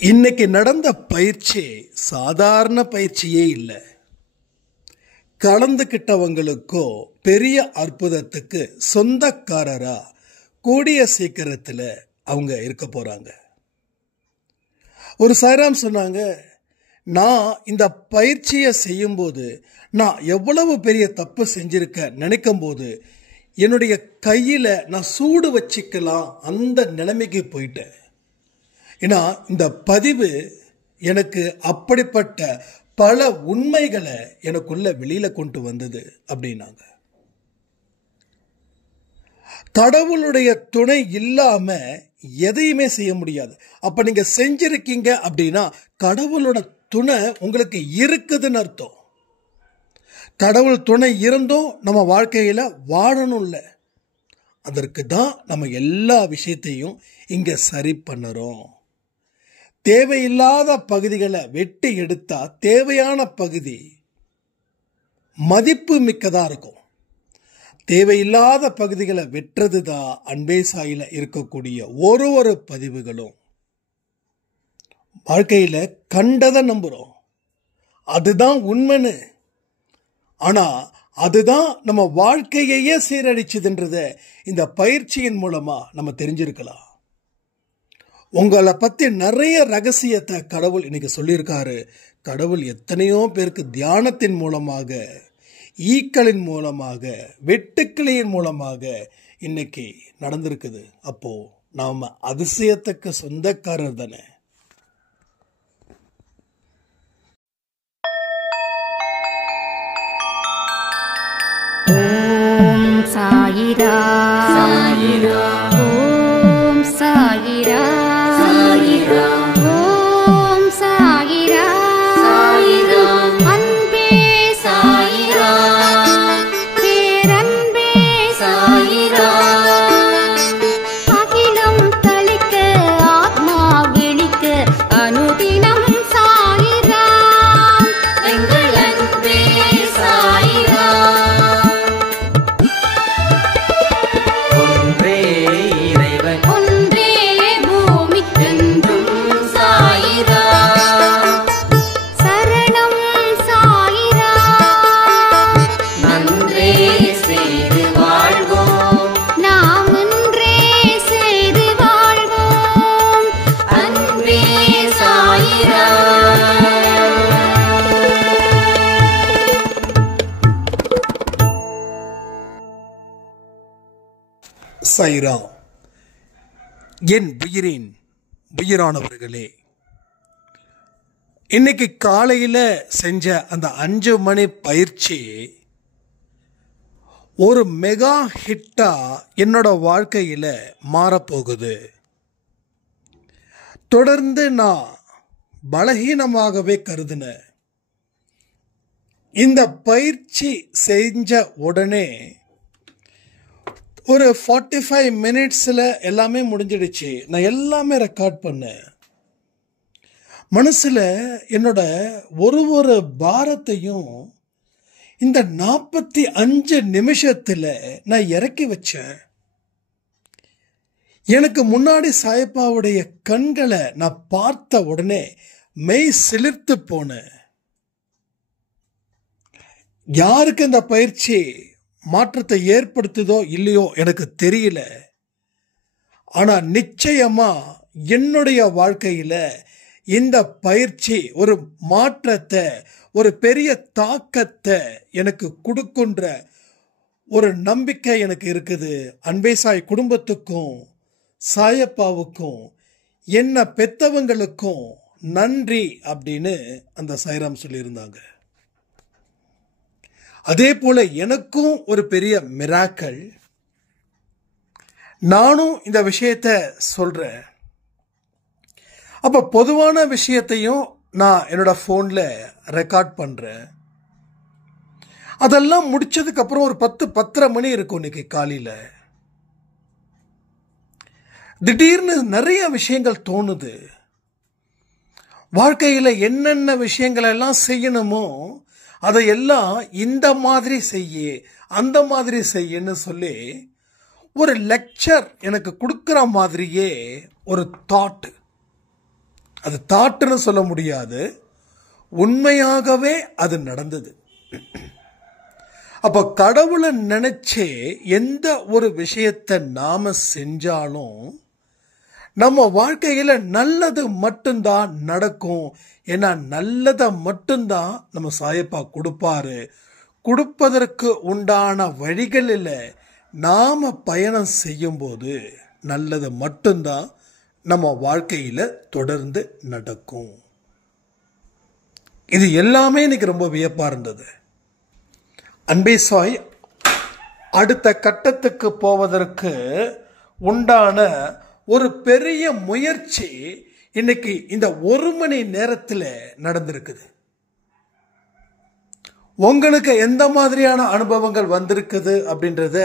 இன்னைக்கு நடந்த பயிற்சி சாதாரண பயிற்சியே இல்லை. கலந்துக்கிட்டவங்களுக்கோ பெரிய அற்புதத்துக்கு சொந்தக்காரரா கூடிய சீக்கிரத்தில் அவங்க இருக்க போறாங்க. ஒரு சாய்ராம் சொன்னாங்க, நான் இந்த பயிற்சியை செய்யும்போது நான் எவ்வளவு பெரிய தப்பு செஞ்சிருக்க நினைக்கும் போது என்னுடைய கையில் நான் சூடு வச்சுக்கலாம் அந்த நிலைமைக்கு போயிட்டேன். ஏன்னா இந்த பதிவு எனக்கு அப்படிப்பட்ட பல உண்மைகளை எனக்குள்ள வெளியில கொண்டு வந்தது அப்படின்னாங்க. கடவுளுடைய துணை இல்லாம எதையுமே செய்ய முடியாது. அப்ப நீங்க செஞ்சிருக்கீங்க அப்படின்னா கடவுளோட துணை உங்களுக்கு இருக்குதுன்னு அர்த்தம். கடவுள் துணை இருந்தும் நம்ம வாழ்க்கையில வாழணும்ல, அதற்கு தான் நம்ம எல்லா விஷயத்தையும் இங்க சரி பண்ணுறோம். தேவையில்லாத பகுதிகளை வெட்டி எடுத்தா தேவையான பகுதி மதிப்பு மிக்கதா இருக்கும். தேவையில்லாத பகுதிகளை வெட்டுறது தான் அன்பே சாயில இருக்கக்கூடிய ஒரு பதிவுகளும். வாழ்க்கையில கண்டதை நம்புறோம், அதுதான் உண்மைன்னு. ஆனா அதுதான் நம்ம வாழ்க்கையே சீரழிச்சதுன்றத இந்த பயிற்சியின் மூலமா நம்ம தெரிஞ்சிருக்கலாம். உங்களை பத்தி நிறைய ரகசியத்தை கடவுள் இன்னைக்கு சொல்லியிருக்காரு. கடவுள் எத்தனையோ பேருக்கு தியானத்தின் மூலமாக, ஈக்களின் மூலமாக, வெட்டுக்கிளியின் மூலமாக இன்னைக்கு நடந்திருக்குது. அப்போ நாம அதிசயத்துக்கு சொந்தக்காரர் தானே. ஓம் சாயிரா சாயிரா, ஓம் சாயிரா சாயிரா, ஓம் சாயிரா சாயிரா, அன்பே சாயிரா, பேரன்பே சாயிரா, அகிலம் தளிக்க ஆத்மா விழிக்க அனுதினம் சாயிரா, எங்கள் அன்பே சாயிரா. சாய்ராம். என் உயிரின் உயிரானவர்களே, இன்னைக்கு காலையில் செஞ்ச அந்த 5 மணி பயிற்சி ஒரு மெகா ஹிட்டா என்னோட வாழ்க்கையில் மாறப்போகுது. தொடர்ந்து நான் பலகீனமாகவே கருதினேன். இந்த பயிற்சி செஞ்ச உடனே ஒரு 45 மினிட்ஸில் எல்லாமே முடிஞ்சிடுச்சு. நான் எல்லாமே ரெக்கார்ட் பண்ணேன். மனசில் என்னோட ஒரு பாரத்தையும் இந்த 45 நிமிஷத்தில் நான் இறக்கி வச்சேன். எனக்கு முன்னாடி சாயப்பாவுடைய கண்களை நான் பார்த்த உடனே மெய் சிலிர்த்து போனேன். யாருக்கு இந்த பயிற்சி மாற்றத்தை ஏற்படுத்துதோ இல்லையோ எனக்கு தெரியல. ஆனா நிச்சயமா என்னுடைய வாழ்க்கையில இந்த பயிற்சி ஒரு மாற்றத்தை, ஒரு பெரிய தாக்கத்தை எனக்கு கொடுக்கின்ற ஒரு நம்பிக்கை எனக்கு இருக்குது. அன்பே சாய் குடும்பத்துக்கும் சாயப்பாவுக்கும் என்ன பெத்தவங்களுக்கும் நன்றி அப்படின்னு அந்த சாய்ராம் சொல்லியிருந்தாங்க. அதே போல எனக்கும் ஒரு பெரிய மிராக்கள். நானும் இந்த விஷயத்தை சொல்றேன். அப்ப பொதுவான விஷயத்தையும் நான் என்னோட போன்ல ரெக்கார்ட் பண்றேன். அதெல்லாம் முடிச்சதுக்கு அப்புறம் ஒரு 10-10:30 மணி இருக்கும் இன்னைக்கு காலையில. திடீர்னு நிறைய விஷயங்கள் தோணுது. வாழ்க்கையில என்னென்ன விஷயங்கள் எல்லாம் செய்யணுமோ அதையெல்லாம் இந்த மாதிரி செய்ய, அந்த மாதிரி செய்யன்னு சொல்லி ஒரு லெக்சர் எனக்கு கொடுக்குற மாதிரியே ஒரு தாட். அது தாட்டுன்னு சொல்ல முடியாது, உண்மையாகவே அது நடந்தது. அப்ப கடவுளை நினைச்சே எந்த ஒரு விஷயத்தை நாம செஞ்சாலும் நம்ம வாழ்க்கையில நல்லது மட்டும்தான் நடக்கும். ஏன்னா நல்லதை மட்டும்தான் நம்ம சாயப்பா கொடுப்பாரு. கொடுப்பதற்கு உண்டான வழிகளில் நாம பயணம் செய்யும் போது நல்லது மட்டும்தான் நம்ம வாழ்க்கையில தொடர்ந்து நடக்கும். இது எல்லாமே இன்னைக்கு ரொம்ப வியப்பா இருந்தது. அன்பே சாய் அடுத்த கட்டத்துக்கு போவதற்கு உண்டான ஒரு பெரிய முயற்சி இன்னைக்கு இந்த 1 மணி நேரத்தில் நடந்திருக்குது. உங்களுக்கு எந்த மாதிரியான அனுபவங்கள் வந்திருக்குது அப்படின்றத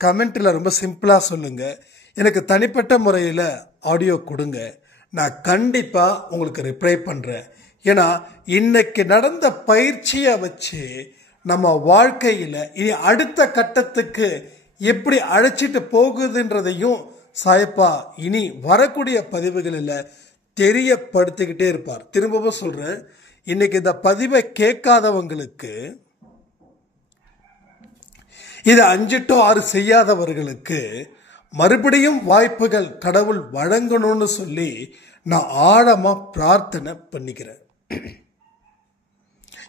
கமெண்ட்ல ரொம்ப சிம்பிளா சொல்லுங்க. எனக்கு தனிப்பட்ட முறையில் ஆடியோ கொடுங்க, நான் கண்டிப்பா உங்களுக்கு ரிப்ளை பண்றேன். ஏன்னா இன்னைக்கு நடந்த பயிற்சியை வச்சு நம்ம வாழ்க்கையில இனி அடுத்த கட்டத்துக்கு எப்படி அழைச்சிட்டு போகுதுன்றதையும் சாயப்பா இனி வரக்கூடிய பதிவுகளில் தெரியப்படுத்திக்கிட்டே இருப்பார். திரும்பவும் சொல்றேன், இன்னைக்கு இந்த பதிவை கேட்காதவங்களுக்கு, இது 5 to 6 செய்யாதவர்களுக்கு மறுபடியும் வாய்ப்புகள் கடவுள் வழங்கணும்னு சொல்லி நான் ஆழமா பிரார்த்தனை பண்ணிக்கிறேன்.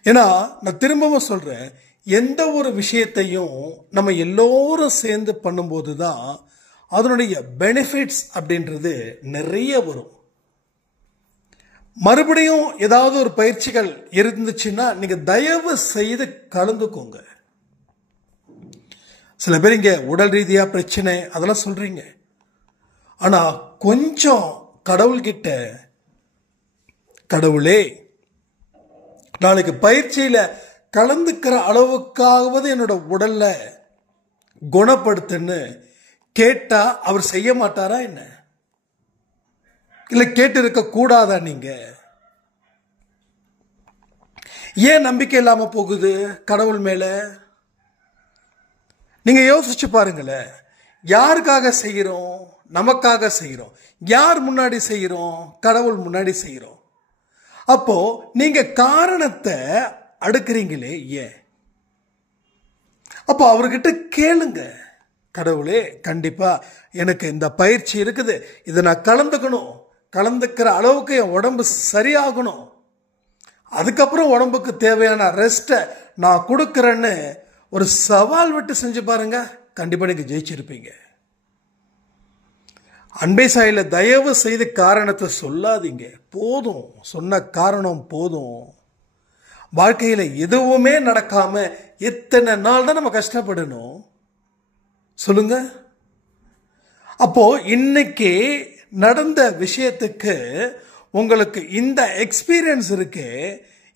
ஏன்னா நான் திரும்பவும் சொல்றேன், எந்த ஒரு விஷயத்தையும் நம்ம எல்லோரும் சேர்ந்து பண்ணும்போது தான் அதனுடைய பெனிஃபிட்ஸ் அப்படின்றது நிறைய வரும். மறுபடியும் ஏதாவது ஒரு பயிற்சிகள் இருந்துச்சுன்னா நீங்க தயவு செய்து கலந்துக்கோங்க. சில பேர் இங்க உடல் ரீதியா பிரச்சனை அதெல்லாம் சொல்றீங்க, ஆனா கொஞ்சம் கடவுள்கிட்ட, கடவுளே நாளைக்கு பயிற்சியில கலந்துக்கிற அளவுக்காவது என்னோட உடல்ல குணப்படுத்துன்னு கேட்டா அவர் செய்ய மாட்டாரா என்ன? இல்ல கேட்டு இருக்க கூடாதா? நீங்க ஏன் நம்பிக்கை இல்லாம போகுது கடவுள் மேல? நீங்க யோசிச்சு பாருங்களேன். யாருக்காக செய்கிறோம்? நமக்காக செய்கிறோம். யார் முன்னாடி செய்கிறோம்? கடவுள் முன்னாடி செய்கிறோம். அப்போ நீங்க காரணத்தை அடுக்குறீங்களே ஏன்? அப்போ அவர்கிட்ட கேளுங்க, கடவுளே கண்டிப்பா எனக்கு இந்த பயிற்சி இருக்குது, இதை நான் கலந்துக்கணும், கலந்துக்கிற அளவுக்கு என் உடம்பு சரியாகணும், அதுக்கப்புறம் உடம்புக்கு தேவையான ரெஸ்ட்டை நான் கொடுக்கறேன்னு ஒரு சவால் விட்டு செஞ்சு பாருங்க, கண்டிப்பா நீங்க ஜெயிச்சிருப்பீங்க. அன்பே சாயில தயவு செய்து காரணத்தை சொல்லாதீங்க, போதும், சொன்ன காரணம் போதும். வாழ்க்கையில எதுவுமே நடக்காம எத்தனை நாள் தான் நம்ம கஷ்டப்படணும் சொல்லுங்க? அப்போ இன்னைக்கு நடந்த விஷயத்துக்கு உங்களுக்கு இந்த எக்ஸ்பீரியன்ஸ் இருக்கு,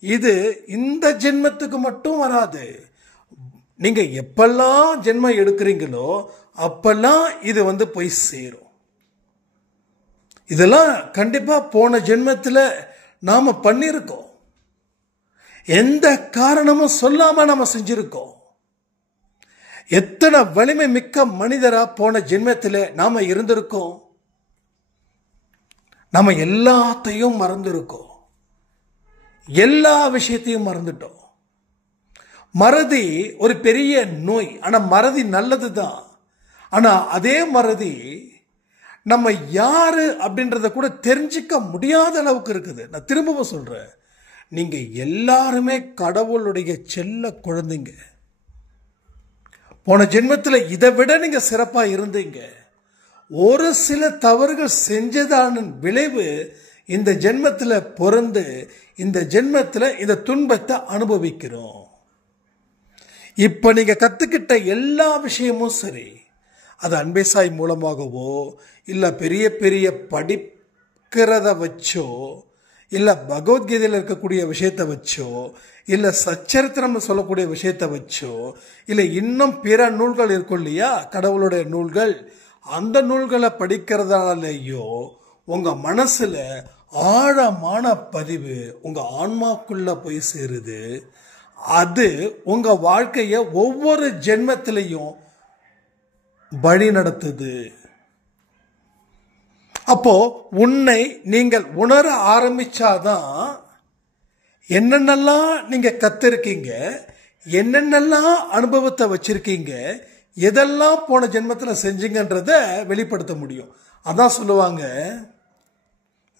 இது இந்த ஜென்மத்துக்கு மட்டும் வராது. நீங்க எப்பெல்லாம் ஜென்மம் எடுக்கிறீங்களோ அப்பெல்லாம் இது போய் சேரும். இதெல்லாம் கண்டிப்பா போன ஜென்மத்தில் நாம பண்ணிருக்கோம், எந்த காரணமும் சொல்லாம நாம செஞ்சிருக்கோம். எத்தனை வலிமை மிக்க மனிதரா போன ஜென்மத்தில் நாம இருந்திருக்கோம். நாம எல்லாத்தையும் மறந்திருக்கோம், எல்லா விஷயத்தையும் மறந்துட்டோம். மறதி ஒரு பெரிய நோய், ஆனா மறதி நல்லதுதான். ஆனா அதே மறதி நம்ம யாரு அப்படின்றத கூட தெரிஞ்சிக்க முடியாத அளவுக்கு இருக்குது. நான் திரும்பவும் சொல்றேன், நீங்க எல்லாருமே கடவுளுடைய செல்ல குழந்தைங்க. போன ஜென்மத்தில் இதை விட நீங்க சிறப்பா இருந்தீங்க. ஒரு சில தவறுகள் செஞ்சதான விளைவு இந்த ஜென்மத்தில் பிறந்து இந்த ஜென்மத்தில் இந்த துன்பத்தை அனுபவிக்கிறோம். இப்ப நீங்க கத்துக்கிட்ட எல்லா விஷயமும் சரி, அது அன்பே சாய் மூலமாகவோ இல்ல பெரிய பெரிய படிக்கிறத வச்சோ இல்ல பகவத்கீதையில் இருக்கக்கூடிய விஷயத்தை வச்சோ இல்ல சச்சரித்திரம் சொல்லக்கூடிய விஷயத்தை வச்சோ இல்ல இன்னும் பிற நூல்கள் இருக்கும் இல்லையா, கடவுளுடைய நூல்கள், அந்த நூல்களை படிக்கிறதாலேயோ உங்க மனசுல ஆழமான பதிவு உங்க ஆன்மாக்குள்ள போய் சேருது. அது உங்க வாழ்க்கைய ஒவ்வொரு ஜென்மத்திலையும் வழி நடத்துது. அப்போ உன்னை நீங்கள் உணர ஆரம்பிச்சாதான் என்னென்னலாம் நீங்க கத்திருக்கீங்க, என்னென்னலாம் அனுபவத்தை வச்சிருக்கீங்க, எதெல்லாம் போன ஜென்மத்தில் செஞ்சீங்கன்றத வெளிப்படுத்த முடியும். அதான் சொல்லுவாங்க,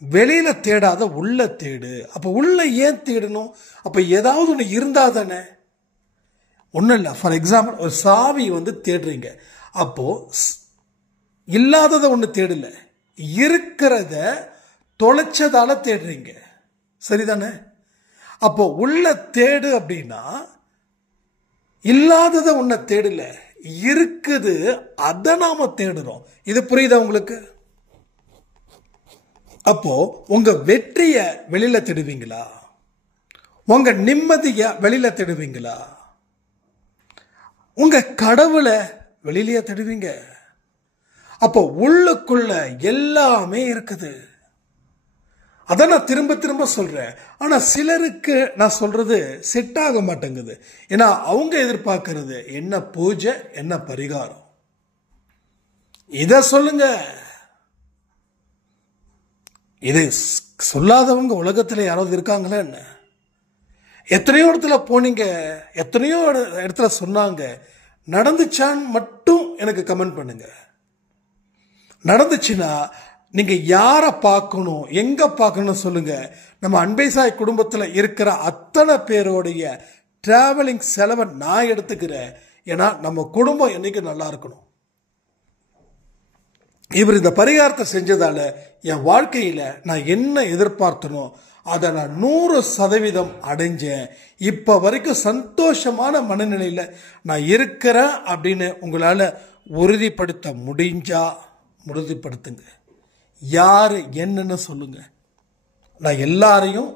வெளியில தேடாத உள்ள தேடு. அப்ப உள்ள ஏன் தேடணும்? அப்ப ஏதாவது ஒன்று இருந்தா தானே. ஒன்றும் இல்லை, ஃபார் எக்ஸாம்பிள் ஒரு சாவி தேடுறீங்க. அப்போ இல்லாததை ஒன்று தேடல, இருக்கிறத தொலைச்சதால தேடுறீங்க, சரிதானே? அப்போ உள்ள தேடு அப்படின்னா இல்லாததை ஒன்ன தேடல, இருக்குது அதை நாம தேடுறோம். இது புரியுதா உங்களுக்கு? அப்போ உங்க வெற்றிய வெளியில தேடுவீங்களா? உங்க நிம்மதிய வெளியில தேடுவீங்களா? உங்க கடவுளை வெளியிலேயே தேடுவீங்க? அப்போ உள்ளுக்குள்ள எல்லாமே இருக்குது. அதான் நான் திரும்ப திரும்ப சொல்றேன். ஆனா சிலருக்கு நான் சொல்றது செட் ஆக மாட்டேங்குது. ஏன்னா அவங்க எதிர்பார்க்கறது என்ன பூஜை, என்ன பரிகாரம். இத சொல்லுங்க. இது சொல்லாதவங்க உலகத்துல யாராவது இருக்காங்களா என்ன? எத்தனையோ இடத்துல போனீங்க, எத்தனையோ இடத்துல சொன்னாங்க. நடந்துச்சான்னு மட்டும் எனக்கு கமெண்ட் பண்ணுங்க. நடந்துச்சுன்னா நீங்க யார பார்க்கணும், எங்க பார்க்கணும் சொல்லுங்க. நம்ம அன்பை சாய் குடும்பத்தில் இருக்கிற அத்தனை பேருடைய டிராவலிங் செலவை நான் எடுத்துக்கிறேன். ஏன்னா நம்ம குடும்பம் என்னைக்கு நல்லா இருக்கணும். இவர் இந்த பரிகாரத்தை செஞ்சதால என் வாழ்க்கையில நான் என்ன எதிர்பார்த்தனோ அதை நான் 100% அடைஞ்சேன். இப்ப வரைக்கும் சந்தோஷமான மனநிலையில நான் இருக்கிறேன் அப்படின்னு உங்களால உறுதிப்படுத்த முடிஞ்சா உறுதிப்படுத்துங்க. யாரு என்னன்னு சொல்லுங்க. நான் எல்லாரையும்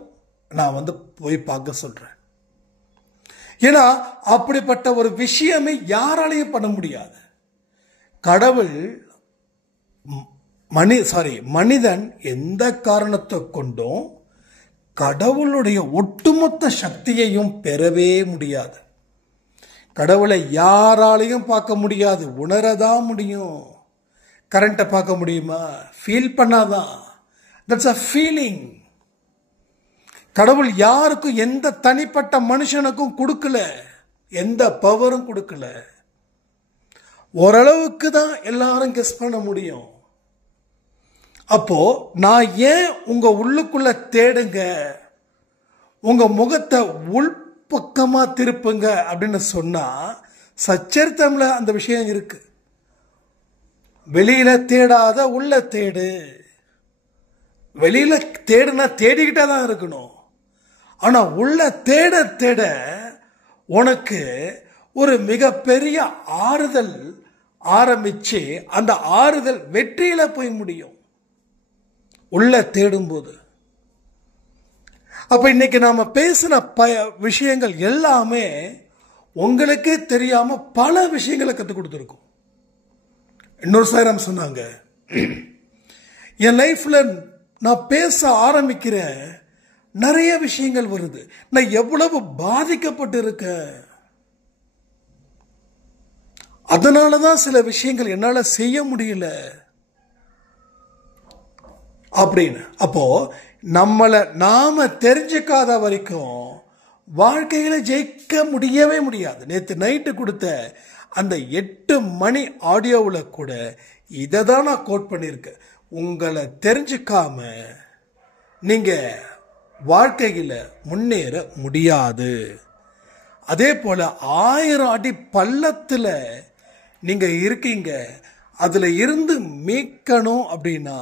நான் போய் பார்க்க சொல்றேன். ஏன்னா அப்படிப்பட்ட ஒரு விஷயமே யாராலையும் பண்ண முடியாது. கடவுள் மனிதன் எந்த காரணத்தை கொண்டும் கடவுளுடைய ஒட்டுமொத்த சக்தியையும் பெறவே முடியாது. கடவுளை யாராலையும் பார்க்க முடியாது, உணரதான் முடியும். கரண்ட்டை பார்க்க முடியுமா? ஃபீல் பண்ணாதான். That's a feeling. கடவுள் யாருக்கும் எந்த தனிப்பட்ட மனுஷனுக்கும் கொடுக்கல, எந்த பவரும் கொடுக்கல. ஓரளவுக்கு தான் எல்லாரும் கெஸ் பண்ண முடியும். அப்போ நான் ஏன் உங்க உள்ளுக்குள்ள தேடுங்க, உங்க முகத்தை உள்பக்கமா திருப்புங்க அப்படின்னு சொன்னா சச்சரித்தம்ல அந்த விஷயம் இருக்கு. வெளியில தேடாத உள்ள தேடு. வெளியில தேடுனா தேடிக்கிட்டே தான் இருக்கணும். ஆனா உள்ள தேட தேட உனக்கு ஒரு மிகப்பெரிய ஆறுதல் ஆரம்பிச்சு அந்த ஆறுதல் வெற்றியில போய் முடியும் உள்ள தேடும் போது. அப்ப இன்னைக்கு நாம பேசின விஷயங்கள் எல்லாமே உங்களுக்கே தெரியாம பல விஷயங்களை கற்றுக் கொடுத்துருக்கோம். இன்னொரு சாயிரம் சொன்னாங்க, என் லைஃப்ல நான் பேச ஆரம்பிக்கிற நிறைய விஷயங்கள் வருது. நான் எவ்வளவு பாதிக்கப்பட்டு இருக்க, அதனாலதான் சில விஷயங்கள் என்னால செய்ய முடியல அப்படின்னு. அப்போ நம்மளை நாம தெரிஞ்சுக்காத வரைக்கும் வாழ்க்கையில ஜெயிக்க முடியவே முடியாது. நேற்று நைட்டு கொடுத்த அந்த 8 மணி ஆடியோவில் கூட இதை தான் நான் கோட் பண்ணியிருக்கேன். உங்களை தெரிஞ்சுக்காம நீங்க வாழ்க்கையில முன்னேற முடியாது. அதே போல 1000 அடி பள்ளத்துல நீங்க இருக்கீங்க. அதுல இருந்து மீட்கணும் அப்படின்னா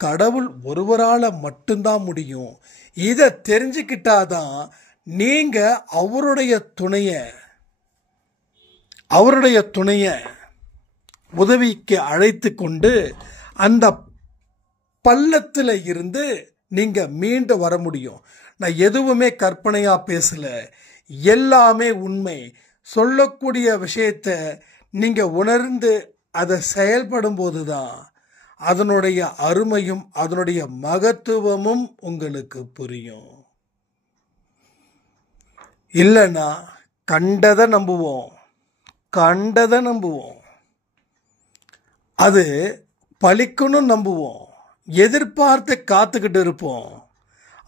கடவுள் ஒருவரால மட்டும்தான் முடியும். இதை தெரிஞ்சுக்கிட்டாதான் நீங்க அவருடைய துணைய உதவிக்கு அழைத்து கொண்டு அந்த பள்ளத்துல இருந்து நீங்க மீண்டு வர முடியும். நான் எதுவுமே கற்பனையா பேசல, எல்லாமே உண்மை. சொல்லக்கூடிய விஷயத்தை நீங்க உணர்ந்து அதை செயல்படும் போதுதான் அதனுடைய அருமையும் அதனுடைய மகத்துவமும் உங்களுக்கு புரியும். இல்லைன்னா கண்டதை நம்புவோம், அது பலிக்கணும் நம்புவோம். எதிர்பார்த்து காத்துக்கிட்டு இருப்போம்.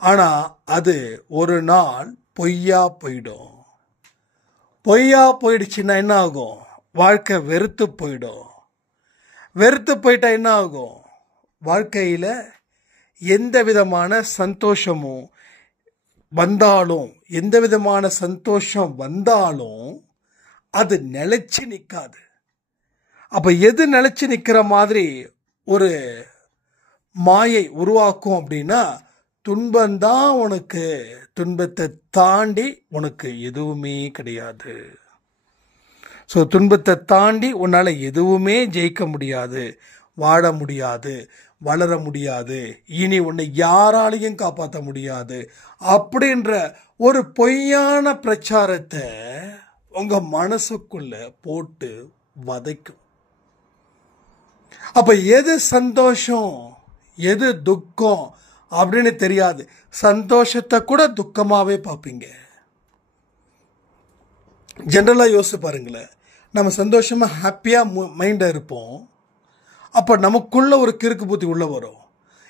ஆனா அது ஒரு நாள் பொய்யா போயிடும். பொய்யா போயிடுச்சுன்னா என்ன ஆகும்? வாழ்க்கை வெறுத்து போயிடும். வெறுத்து போயிட்டா என்ன ஆகும்? வாழ்க்கையில எந்த விதமான சந்தோஷமும் வந்தாலும், எந்த விதமான சந்தோஷம் வந்தாலும் அது நிலைச்சு நிற்காது. அப்ப எது நிலைச்சு நிற்கிற மாதிரி ஒரு மாயை உருவாக்கும் அப்படின்னா, துன்பம்தான் உனக்கு. துன்பத்தை தாண்டி உனக்கு எதுவுமே கிடையாது. ஸோ துன்பத்தை தாண்டி உன்னால் எதுவுமே ஜெயிக்க முடியாது, வாழ முடியாது, வளர முடியாது, இனி உன்னை யாராலையும் காப்பாற்ற முடியாது அப்படின்ற ஒரு பொய்யான பிரச்சாரத்தை உங்க மனசுக்குள்ள போட்டு வதைக்கும். அப்ப எது சந்தோஷம் எது துக்கம் அப்படின்னு தெரியாது. சந்தோஷத்தை கூட துக்கமாவே பார்ப்பீங்க. ஜெனரலா யோசிச்சு பாருங்களேன். நம்ம சந்தோஷமா ஹாப்பியா மைண்டா இருப்போம். அப்ப நமக்குள்ள ஒரு கிறுக்கு புத்தி உள்ள வரும்.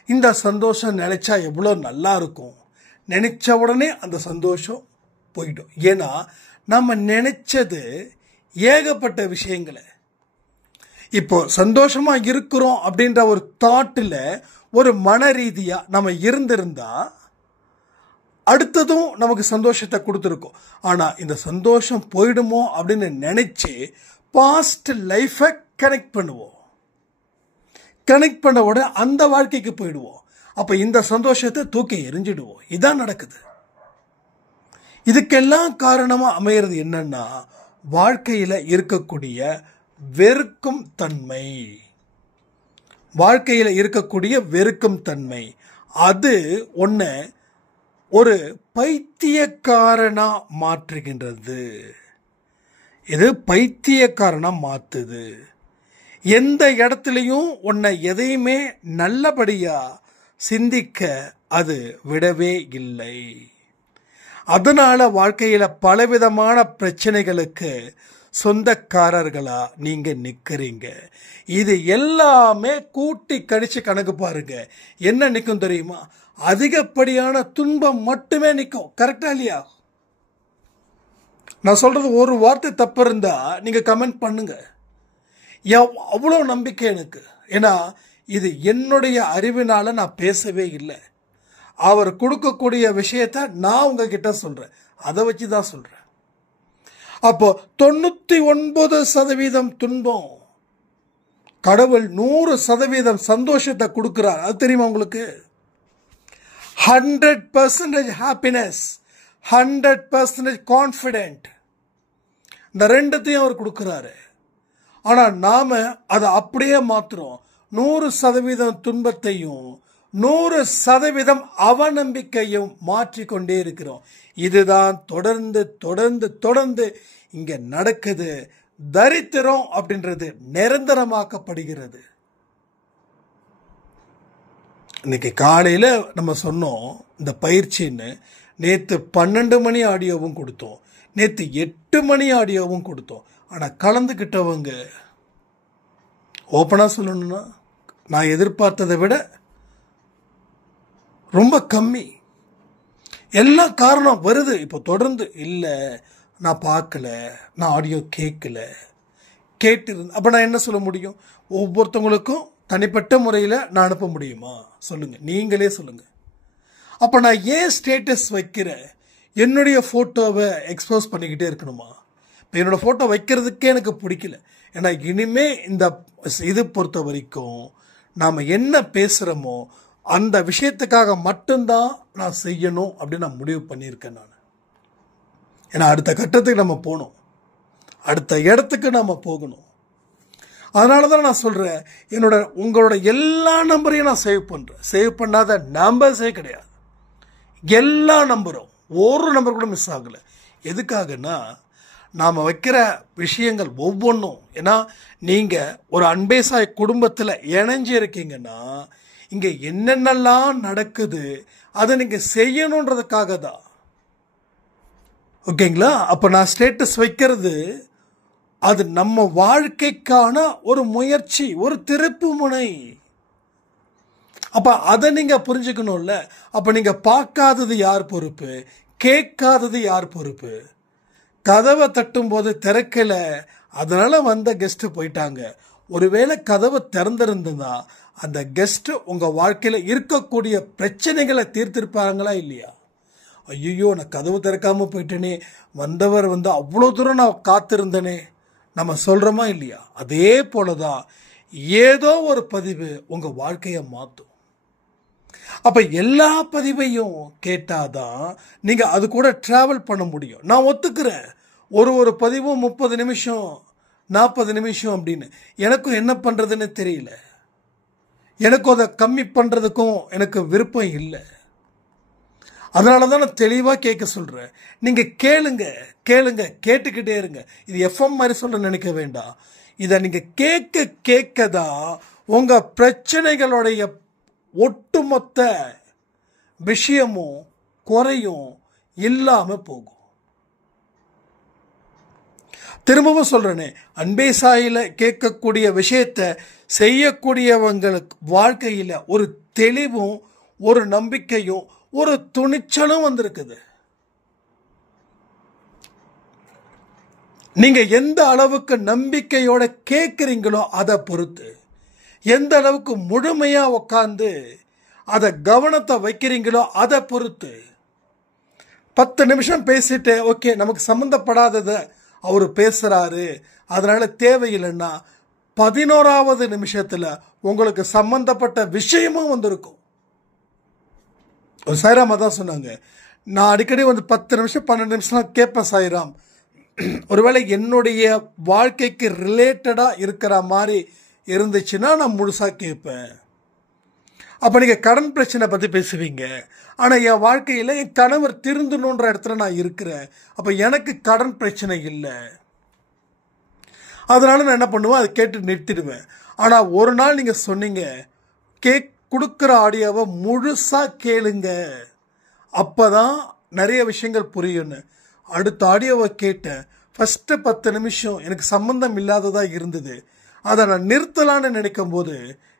இந்த சந்தோஷம் நினைச்சா எவ்வளவு நல்லா இருக்கும். நினைச்ச உடனே அந்த சந்தோஷம் போயிடும். ஏன்னா நம்ம நினைச்சது ஏகப்பட்ட விஷயங்களை. இப்போ சந்தோஷமா இருக்கிறோம் அப்படின்ற ஒரு தாட்டில் ஒரு மன ரீதியா நம்ம இருந்திருந்தா அடுத்ததும் நமக்கு சந்தோஷத்தை கொடுத்துருக்கோம். ஆனா இந்த சந்தோஷம் போயிடுமோ அப்படின்னு நினைச்சு பாஸ்ட் லைஃபை கனெக்ட் பண்ணுவோம். கனெக்ட் பண்ண உடனே அந்த வாழ்க்கைக்கு போயிடுவோம். அப்ப இந்த சந்தோஷத்தை தூக்கி எரிஞ்சிடுவோம். இதான் நடக்குது. இதுக்கெல்லாம் காரணமா அமையிறது என்னன்னா, வாழ்க்கையில இருக்கக்கூடிய வெறுக்கும் தன்மை. வாழ்க்கையில இருக்கக்கூடிய வெறுக்கும் தன்மை அது ஒன்ன ஒரு பைத்தியக்காரனா மாற்றுகின்றது. இது பைத்தியக்காரனா மாத்துது. எந்த இடத்துலையும் உன்னை எதையுமே நல்லபடியா சிந்திக்க அது விடவே இல்லை. அதனால வாழ்க்கையில பலவிதமான பிரச்சனைகளுக்கு சொந்தக்காரர்களா நீங்க நிக்கிறீங்க. இது எல்லாமே கூட்டி கடிச்சு கணக்கு பாருங்க. என்ன நிற்கும் தெரியுமா? அதிகப்படியான துன்பம் மட்டுமே நிற்கும். கரெக்டா இல்லையா? நான் சொல்றது ஒரு வார்த்தை தப்பு இருந்தா நீங்க கமெண்ட் பண்ணுங்க. அவ்வளோ நம்பிக்கை எனக்கு. ஏன்னா இது என்னுடைய அறிவினால நான் பேசவே இல்லை. அவர் கொடுக்கக்கூடிய விஷயத்த நான் உங்ககிட்ட சொல்றேன். அதை வச்சுதான் சொல்றேன். அப்போ 99% துன்பம், கடவுள் 100% சந்தோஷத்தை கொடுக்கிறார். அது தெரியுமா உங்களுக்கு? 100% ஹாப்பினஸ், 100% கான்ஃபிடென்ட், இந்த ரெண்டுத்தையும் அவர் கொடுக்கிறாரு. ஆனா நாம அதை அப்படியே மாத்துறோம். 100% துன்பத்தையும் 100% அவநம்பிக்கையும் மாற்றிக்கொண்டே இருக்கிறோம். இதுதான் தொடர்ந்து தொடர்ந்து தொடர்ந்து இங்க நடக்குது. தரித்திரம் அப்படின்றது நிரந்தரமாக்கப்படுகிறது. இன்னைக்கு காலையில நம்ம சொன்னோம் இந்த பயிற்சின்னு. நேத்து 12 மணி ஆடியோவும் கொடுத்தோம், நேத்து 8 மணி ஆடியோவும் கொடுத்தோம். ஆனா கலந்துகிட்டவங்க ஓப்பனா சொல்லணும்னா நான் எதிர்பார்த்ததை விட ரொம்ப கம்மி. எல்லா காரணம் வருது இப்போ தொடர்ந்து. இல்லை நான் பார்க்கல, நான் ஆடியோ கேட்கல, கேட்டிருந்தேன். அப்போ நான் என்ன சொல்ல முடியும்? ஒவ்வொருத்தவங்களுக்கும் தனிப்பட்ட முறையில் நான் அனுப்ப முடியுமா? சொல்லுங்க, நீங்களே சொல்லுங்க. அப்போ நான் ஏன் ஸ்டேட்டஸ் வைக்கிறேன்? என்னுடைய ஃபோட்டோவை எக்ஸ்போஸ் பண்ணிக்கிட்டே இருக்கணுமா? இப்போ என்னோட ஃபோட்டோ வைக்கிறதுக்கே எனக்கு பிடிக்கல. ஏன்னா இனிமே இந்த இது பொறுத்த வரைக்கும் நாம் என்ன பேசுகிறோமோ அந்த விஷயத்துக்காக மட்டும்தான் நான் செய்யணும் அப்படின்னு நான் முடிவு பண்ணியிருக்கேன். நான் ஏன்னா அடுத்த கட்டத்துக்கு நம்ம போகணும், அடுத்த இடத்துக்கு நம்ம போகணும். அதனால தான் நான் சொல்கிறேன், உங்களோட எல்லா நம்பரையும் நான் சேவ் பண்ணுறேன். சேவ் பண்ணாத நம்பர்ஸே கிடையாது. எல்லா நம்பரும், ஒரு நம்பர் கூட மிஸ் ஆகலை. எதுக்காகனா நாம் வைக்கிற விஷயங்கள் ஒவ்வொன்றும், ஏன்னா நீங்கள் ஒரு அன்பேசாய் குடும்பத்தில் இணைஞ்சு இருக்கீங்கன்னா இங்கே என்னென்னலாம் நடக்குது அதை நீங்கள் செய்யணுன்றதுக்காக தான். ஓகேங்களா? அப்போ நான் ஸ்டேட்டஸ் வைக்கிறது அது நம்ம வாழ்க்கைக்கான ஒரு முயற்சி, ஒரு திருப்பு முனை. அப்ப அதை நீங்க புரிஞ்சுக்கணும்ல. அப்ப நீங்க பார்க்காதது யார் பொறுப்பு, கேட்காதது யார் பொறுப்பு? கதவை தட்டும் போது திறக்கல, அதனால வந்த கெஸ்ட் போயிட்டாங்க. ஒருவேளை கதவை திறந்திருந்தா அந்த கெஸ்ட் உங்க வாழ்க்கையில இருக்கக்கூடிய பிரச்சனைகளை தீர்த்திருப்பாங்களா இல்லையா? ஐயோ, நான் கதவு திறக்காம போயிட்டேனே, வந்தவர் வந்து அவ்வளோ தூரம் நான் காத்திருந்தேனே, நம்ம சொல்றோமா இல்லையா? அதே போலதான் ஏதோ ஒரு பதிவு உங்க வாழ்க்கையை மாற்றும். அப்ப எல்லா பதிவையும் கேட்டாதான் நீங்க அது கூட டிராவல் பண்ண முடியும். நான் ஒத்துக்கிறேன், ஒரு பதிவும் 30 நிமிஷம் 40 நிமிஷம் அப்படின்னு. எனக்கும் என்ன பண்றதுன்னு தெரியல, எனக்கும் அதை கம்மி பண்றதுக்கும் எனக்கு விருப்பம் இல்லை. அதனாலதான் நான் தெளிவா கேட்க சொல்றேன். நீங்க கேளுங்க கேளுங்க, கேட்டுக்கிட்டே இருங்க. இது எஃப்எம் மாதிரி சொல்ல நினைக்க வேண்டாம். இதை நீங்க கேட்க கேட்கதான் உங்க பிரச்சனைகளுடைய ஒட்டுமொத்த விஷயமும் குறையும் இல்லாம போகும். திரும்பவும் சொல்றேனே, அன்பே சாயில கேட்கக்கூடிய விஷயத்தை செய்யக்கூடியவங்களுக்கு வாழ்க்கையில ஒரு தெளிவும் ஒரு நம்பிக்கையும் ஒரு துணிச்சலும் வந்திருக்குது. நீங்க எந்த அளவுக்கு நம்பிக்கையோட கேட்கிறீங்களோ அதை பொறுத்து, எந்த அளவுக்கு முழுமையா உட்கார்ந்து அதை கவனத்தை வைக்கிறீங்களோ அதை பொறுத்து. 10 நிமிஷம் பேசிட்டு ஓகே நமக்கு சம்பந்தப்படாததை அவரு பேசுறாரு அதனால தேவையில்லைன்னா 11வது நிமிஷத்துல உங்களுக்கு சம்பந்தப்பட்ட விஷயமும் வந்திருக்கும். சாய்ராம் தான் சொன்னாங்க, நான் அடிக்கடி வந்து 10 நிமிஷம் 12 நிமிஷம் கேட்பேன் சாய்ராம், ஒருவேளை என்னுடைய வாழ்க்கைக்கு ரிலேட்டடா இருக்கிற மாதிரி இருந்துச்சுன்னா நான் முழுசா கேட்பேன். அப்ப நீங்க கடன் பிரச்சனை பத்தி பேசுவீங்க, ஆனா என் வாழ்க்கையில என் கணவர் திருந்தணுன்ற இடத்துல நான் இருக்கிறேன், அப்ப எனக்கு கடன் பிரச்சனை இல்லை, அதனால நான் என்ன பண்ணுவேன், அதை கேட்டு நிறுத்திடுவேன். ஆனா ஒரு நாள் நீங்க சொன்னீங்க, கொடுக்கிற ஆடியோவை முழுசா கேளுங்க, அப்பதான் நிறைய விஷயங்கள் புரியும்னு. அடுத்த ஆடியோவை கேட்டேன், ஃபர்ஸ்ட் 10 நிமிஷம் எனக்கு சம்பந்தம் இல்லாததா இருந்தது, அதை நான் நிறுத்தலான்னு நினைக்கும் போது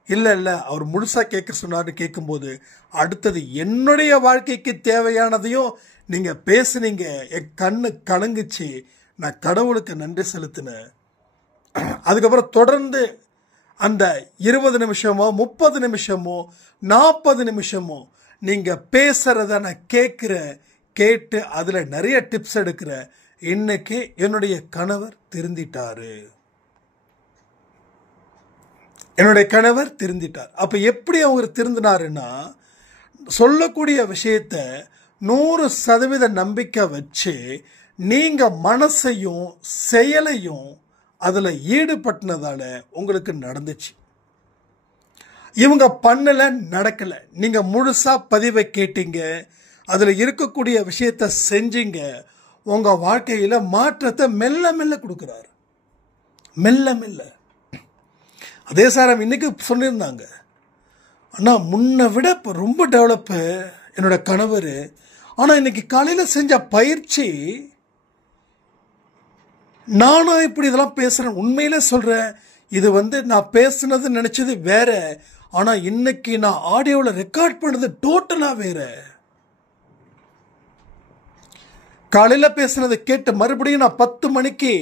இல்லை அவர் முழுசா கேட்க சொன்னார்னு கேட்கும்போது அடுத்தது என்னுடைய வாழ்க்கைக்கு தேவையானதையும் நீங்க பேசுனீங்க. என் கண்ணு கலங்குச்சு, நான் கடவுளுக்கு நன்றி செலுத்தினேன். அதுக்கப்புறம் தொடர்ந்து அந்த 20 நிமிஷமோ 30 நிமிஷமோ 40 நிமிஷமோ நீங்க பேசுறத நான் கேட்கிறேன், கேட்டு அதுல நிறைய டிப்ஸ் எடுக்கிறேன். இன்னைக்கு என்னுடைய கணவர் திருந்திட்டாரு, என்னுடைய கணவர் திருந்திட்டார். அப்ப எப்படி அவர் திருந்தினாருன்னா, சொல்லக்கூடிய விஷயத்த 100% நம்பிக்கை வச்சு நீங்க மனசையும் செயலையும் அதுல ஈடுபட்டனதால உங்களுக்கு நடந்துச்சு. இவங்க பண்ணல, நடக்கல, நீங்க முழுசா பதிவை கேட்டீங்க, அதுல இருக்கக்கூடிய விஷயத்த செஞ்சீங்க, உங்க வாழ்க்கையில மாற்றத்தை மெல்ல மெல்ல கொடுக்கிறாரு, மெல்ல மெல்ல. அதே சாரம் இன்னைக்கு சொல்லியிருந்தாங்க, அண்ணா முன்ன விட இப்ப ரொம்ப டெவலப்பு என்னோட கணவர், ஆனா இன்னைக்கு காலையில செஞ்ச பயிற்சி, நானும் இப்படி இதெல்லாம் பேசுறேன், உண்மையிலே சொல்றேன், இது வந்து நான் பேசுனது நினைச்சது வேற, ஆனா இன்னைக்கு நான் ஆடியோவில் ரெக்கார்ட் பண்ணது டோட்டலா வேற. காலையில பேசுனதை கேட்டு மறுபடியும் நான் 10 மணிக்கு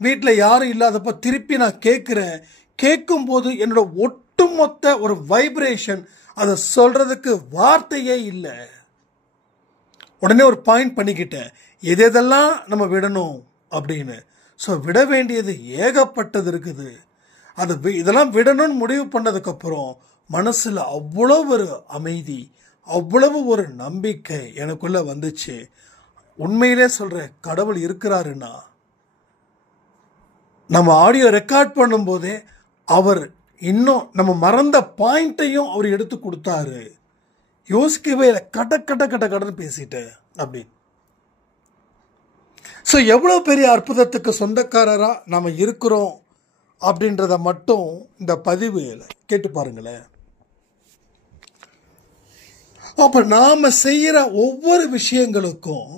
வீட்டில் யாரும் இல்லாதப்ப திருப்பி நான் கேட்கிறேன். கேட்கும் போது என்னோட ஒட்டுமொத்த ஒரு வைப்ரேஷன், அதை சொல்றதுக்கு வார்த்தையே இல்லை. உடனே ஒரு பாயிண்ட் பண்ணிக்கிட்டேன், எதெல்லாம் நம்ம விடணும் அப்படின்னு. ஸோ விட வேண்டியது ஏகப்பட்டது இருக்குது. அது இதெல்லாம் விடணும்னு முடிவு பண்ணதுக்கு அப்புறம் மனசுல அவ்வளவு ஒரு அமைதி, அவ்வளவு ஒரு நம்பிக்கை எனக்குள்ள வந்துச்சு. உண்மையிலே சொல்றேன், கடவுள் இருக்கிறாருன்னா, நம்ம ஆடியோ ரெக்கார்ட் பண்ணும் போதே அவர் இன்னும் நம்ம மறந்த பாயிண்ட்டையும் அவர் எடுத்து கொடுத்தாரு. யோசிக்கவே இல்லை, கடன்னு பேசிட்டேன் அப்படி. ஸோ எவ்வளவு பெரிய அற்புதத்துக்கு சொந்தக்காரரா நாம இருக்கிறோம் அப்படின்றத மட்டும் இந்த பதிவு கேட்டு பாருங்களேன். அப்ப நாம செய்யற ஒவ்வொரு விஷயங்களுக்கும்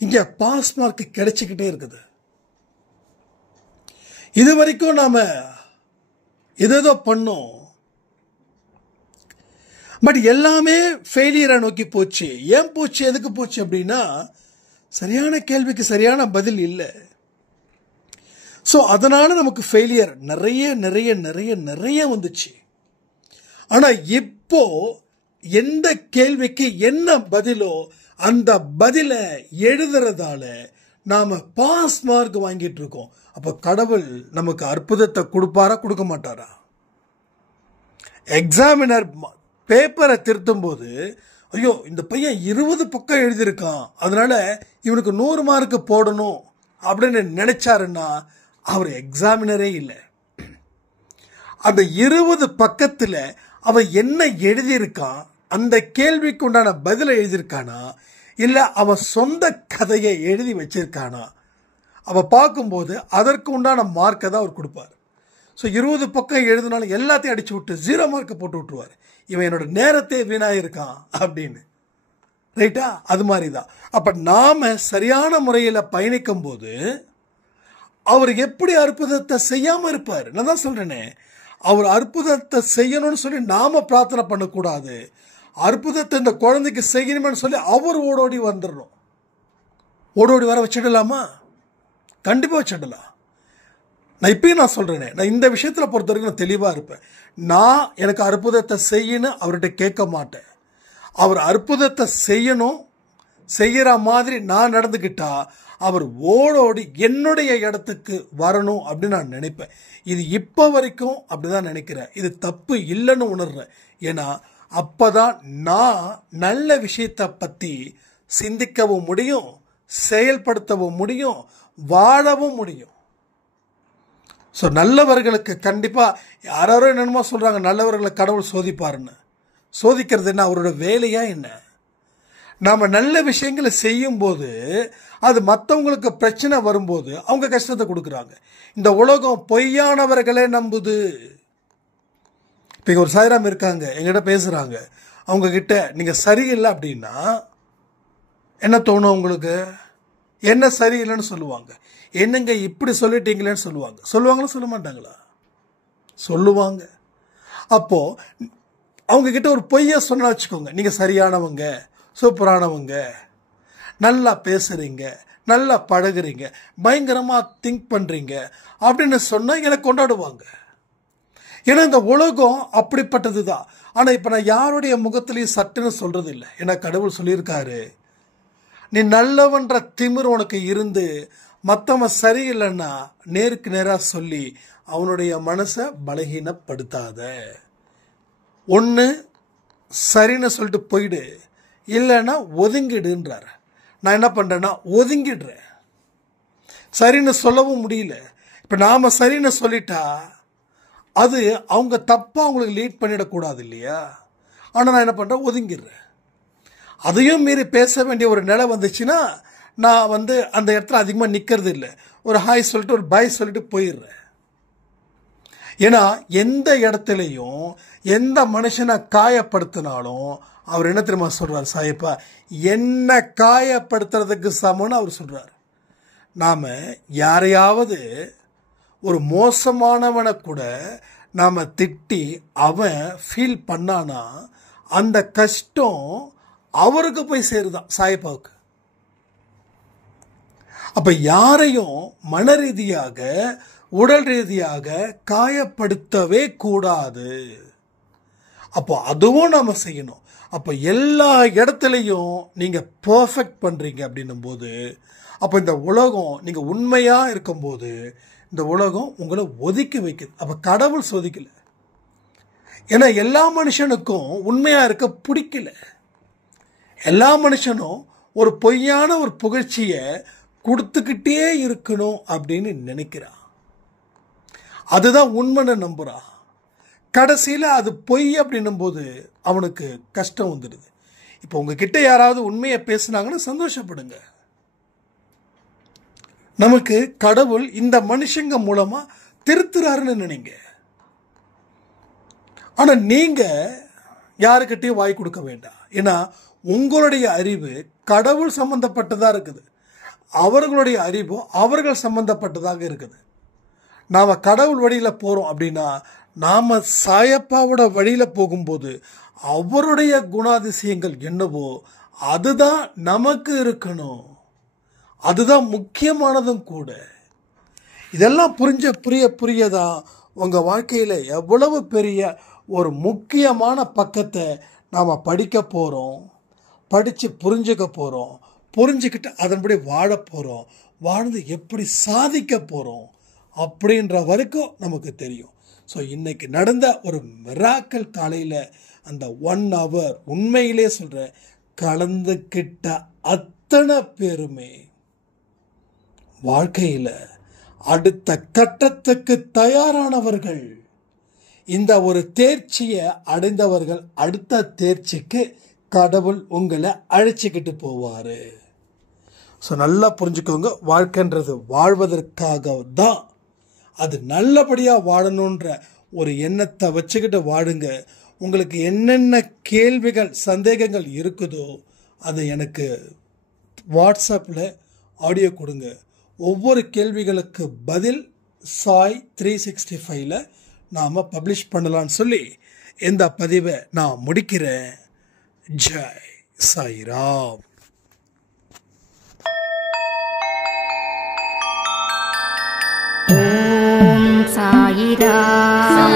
இங்க பாஸ் மார்க் கிடைச்சுக்கிட்டே இருக்குது. இது வரைக்கும் நாம ஏதோ பண்ணோம், பட் எல்லாமே ஃபெயிலியரை நோக்கி போச்சு. ஏன் போச்சு, எதுக்கு போச்சு அப்படின்னா சரியான கேள்விக்கு சரியான பதில் இல்லை. ஸோ அதனால நமக்கு ஃபெயிலியர் நிறைய நிறைய நிறைய நிறைய வந்துச்சு. ஆனால் இப்போ எந்த கேள்விக்கு என்ன பதிலோ அந்த பதிலை எழுதுறதால நாம பாஸ் மார்க் வாங்கிட்டு இருக்கோம். அப்ப கடவுள் நமக்கு அற்புதத்தை கொடுப்பாரா, கொடுக்க மாட்டாரா? எக்ஸாமினர் பேப்பரை திருத்தும் போது ஐயோ இந்த பையன் 20 பக்கம் எழுதியிருக்கான், அதனால இவனுக்கு 100 மார்க் போடணும் அப்படின்னு நினைச்சாருன்னா அவர் எக்ஸாமினரே இல்லை. அந்த 20 பக்கத்துல அவன் என்ன எழுதியிருக்கான், அந்த கேள்விக்கு உண்டான பதிலை எழுதியிருக்கானா, இல்ல அவன் சொந்த கதையை எழுதி வச்சிருக்கானா, அவன் பார்க்கும்போது அதற்கு உண்டான மார்க்கை தான் அவர் கொடுப்பார். ஸோ 20 பக்கம் எழுதினாலும் எல்லாத்தையும் அடிச்சு விட்டு 0 மார்க்கை போட்டு விட்டுருவார். இவன் என்னோட நேரத்தை வீணாயிருக்கான் அப்படின்னு. ரைட்டா? அது மாதிரி தான். அப்ப நாம சரியான முறையில் பயணிக்கும் போது அவர் எப்படி அற்புதத்தை செய்யாம இருப்பார்? நான் தான் சொல்றேனே, அவர் அற்புதத்தை செய்யணும்னு சொல்லி நாம பிரார்த்தனை பண்ணக்கூடாது. அற்புதத்தை இந்த குழந்தைக்கு செய்யணும்னு சொல்லி அவர் ஓடோடி வந்துடணும். ஓடோடி வர வச்சிடலாமா? கண்டிப்பா வச்சிடலாம். நான் இப்பயும் நான் சொல்றேனே, நான் இந்த விஷயத்துல பொறுத்த வரைக்கும் நான் தெளிவா இருப்பேன். நான் எனக்கு அற்புதத்தை செய்யணும் அவர்கிட்ட கேட்க மாட்டேன். அவர் அற்புதத்தை செய்யணும், செய்யற மாதிரி நான் நடந்துக்கிட்டா அவர் ஓடோடி என்னுடைய இடத்துக்கு வரணும் அப்படின்னு நான் நினைப்பேன். இது இப்போ வரைக்கும் அப்படிதான் நினைக்கிறேன். இது தப்பு இல்லைன்னு உணர்றேன். ஏன்னா அப்பதான் நான் நல்ல விஷயத்தை பத்தி சிந்திக்கவும் முடியும், செயல்படுத்தவும் முடியும், வாழவும் முடியும். ஸோ நல்லவர்களுக்கு கண்டிப்பா யாரோ என்னென்னமோ சொல்றாங்க, நல்லவர்களை கடவுள் சோதிப்பாருன்னு. சோதிக்கிறது என்ன, அவரோட வேலையா என்ன? நாம நல்ல விஷயங்களை செய்யும் போது அது மற்றவங்களுக்கு பிரச்சனை வரும்போது அவங்க கஷ்டத்தை கொடுக்குறாங்க. இந்த உலகம் பொய்யானவர்களே நம்புது. இப்போ ஒரு சாய்ராம் இருக்காங்க, எங்கிட்ட பேசுறாங்க. அவங்க கிட்ட நீங்க சரியில்லை அப்படின்னா என்ன தோணும் உங்களுக்கு? என்ன சரியில்லைன்னு சொல்லுவாங்க. என்னங்க இப்படி சொல்லிட்டீங்களேன்னு சொல்லுவாங்க. சொல்லுவாங்களா சொல்ல மாட்டாங்களா? சொல்லுவாங்க. அப்போ அவங்க கிட்ட ஒரு பொய்யா சொன்னா வச்சுக்கோங்க, நீங்க சரியானவங்க, சூப்பரானவங்க, நல்லா பேசுறீங்க, நல்லா பழகுறீங்க, பயங்கரமா திங்க் பண்றீங்க அப்படின்னு சொன்னா எனக்கு கொண்டாடுவாங்க. ஏன்னா இந்த உலகம் அப்படிப்பட்டது தான். ஆனா இப்ப நான் யாருடைய முகத்திலையும் சட்டுன்னு சொல்றது இல்லை. ஏன்னா கடவுள் சொல்லியிருக்காரு, நீ நல்லவன்ற திமிர் உனக்கு இருந்து மற்றவன் சரியில்லைன்னா நேருக்கு நேரா சொல்லி அவனுடைய மனசை பலகீனப்படுத்தாத. ஒன்று சரின்னு சொல்லிட்டு போயிடு, இல்லைன்னா ஒதுங்கிடுன்றார். நான் என்ன பண்றேன்னா ஒதுங்கிடுறேன். சரின்னு சொல்லவும் முடியல. இப்ப நாம சரின்னு சொல்லிட்டா அது அவங்க தப்பா அவங்களுக்கு லீட் பண்ணிடக்கூடாது இல்லையா? ஆனா நான் என்ன பண்றேன், ஒதுங்கிடுறேன். அதையும் மீறி பேச வேண்டிய ஒரு நிலை வந்துச்சுன்னா நான் அந்த இடத்துல அதிகமாக நிற்கிறது இல்லை. ஒரு ஹாய் சொல்லிட்டு ஒரு பாய் சொல்லிட்டு போயிடுறேன். ஏன்னா எந்த இடத்துலையும் எந்த மனுஷனை காயப்படுத்தினாலும் அவர் என்ன தெரியுமா சொல்றாரு, சாயப்பா என்ன காயப்படுத்துறதுக்கு சமம்னு அவர் சொல்றாரு. நாம யாரையாவது ஒரு மோசமானவனை கூட நாம திட்டி அவன் ஃபீல் பண்ணானா அந்த கஷ்டம் அவருக்கு போய் சேருதான், சாயப்பாவுக்கு. அப்ப யாரையும் மன ரீதியாக உடல் ரீதியாக காயப்படுத்தவே கூடாது. அப்போ அதுவும் நாம செய்யணும். அப்போ எல்லா இடத்துலையும் நீங்க பெர்ஃபெக்ட் பண்றீங்க அப்படின்னும் போது அப்போ இந்த உலகம் நீங்க உண்மையா இருக்கும்போது இந்த உலகம் உங்களை ஒதுக்கி வைக்குது. அப்ப கடவுள் சோதிக்கல. ஏன்னா எல்லா மனுஷனுக்கும் உண்மையா இருக்க பிடிக்கல. எல்லா மனுஷனும் ஒரு பொய்யான ஒரு புகழ்ச்சியை கொடுத்துக்கிட்டே இருக்கணும் அப்படின்னு நினைக்கிறான். அதுதான் உண்மைன்னு நம்புறான். கடைசியில் அது பொய் அப்படின்னும் போது அவனுக்கு கஷ்டம் வந்துடுது. இப்போ உங்ககிட்ட யாராவது உண்மையை பேசுனாங்கன்னா சந்தோஷப்படுங்க. நமக்கு கடவுள் இந்த மனுஷங்க மூலமா திருத்துறாருன்னு நினைங்க. ஆனா நீங்க யாருக்கிட்டையும் வாய் கொடுக்க வேண்டாம். ஏன்னா உங்களுடைய அறிவு கடவுள் சம்பந்தப்பட்டதா இருக்குது, அவர்களுடைய அறிவு அவர்கள் சம்பந்தப்பட்டதாக இருக்குது. நாம கடவுள் வழியில போறோம் அப்படின்னா நாம சாயப்பாவோட வழியில போகும்போது அவருடைய குணாதிசயங்கள் என்னவோ அதுதான் நமக்கு இருக்கணும். அதுதான் முக்கியமானதும் கூட. இதெல்லாம் புரியதான் உங்க வாழ்க்கையில எவ்வளவு பெரிய ஒரு முக்கியமான பக்கத்தை நாம படிக்க போறோம், படிச்சு புரிஞ்சுக்க போறோம், புரிஞ்சுக்கிட்டு அதன்படி வாழ போறோம், வாழ்ந்து எப்படி சாதிக்க போறோம் அப்படின்ற வரைக்கும் நமக்கு தெரியும். ஸோ இன்னைக்கு நடந்த ஒரு மிராக்கல் காலையில் அந்த 1 hour உண்மையிலே சொல்ற கலந்துக்கிட்ட அத்தனை பேருமே வாழ்க்கையில் அடுத்த கட்டத்துக்கு தயாரானவர்கள். இந்த ஒரு தேர்ச்சியை அடைந்தவர்கள் அடுத்த தேர்ச்சிக்கு கடவுள் உங்களை அழைச்சிக்கிட்டு போவாரு. ஸோ நல்லா புரிஞ்சுக்கோங்க, வாழ்க்கைன்றது வாழ்வதற்காக தான். அது நல்லபடியாக வாழணுன்ற ஒரு எண்ணத்தை வச்சுக்கிட்டு வாழுங்க. உங்களுக்கு என்னென்ன கேள்விகள் சந்தேகங்கள் இருக்குதோ அதை எனக்கு வாட்ஸ்அப்பில் ஆடியோ கொடுங்க. ஒவ்வொரு கேள்விகளுக்கு பதில் சாய் 365 நாம் பப்ளிஷ் பண்ணலான்னு சொல்லி இந்த பதிவை நான் முடிக்கிறேன். ஜெய் சாய்ராம். ஓம் சாயிராம்.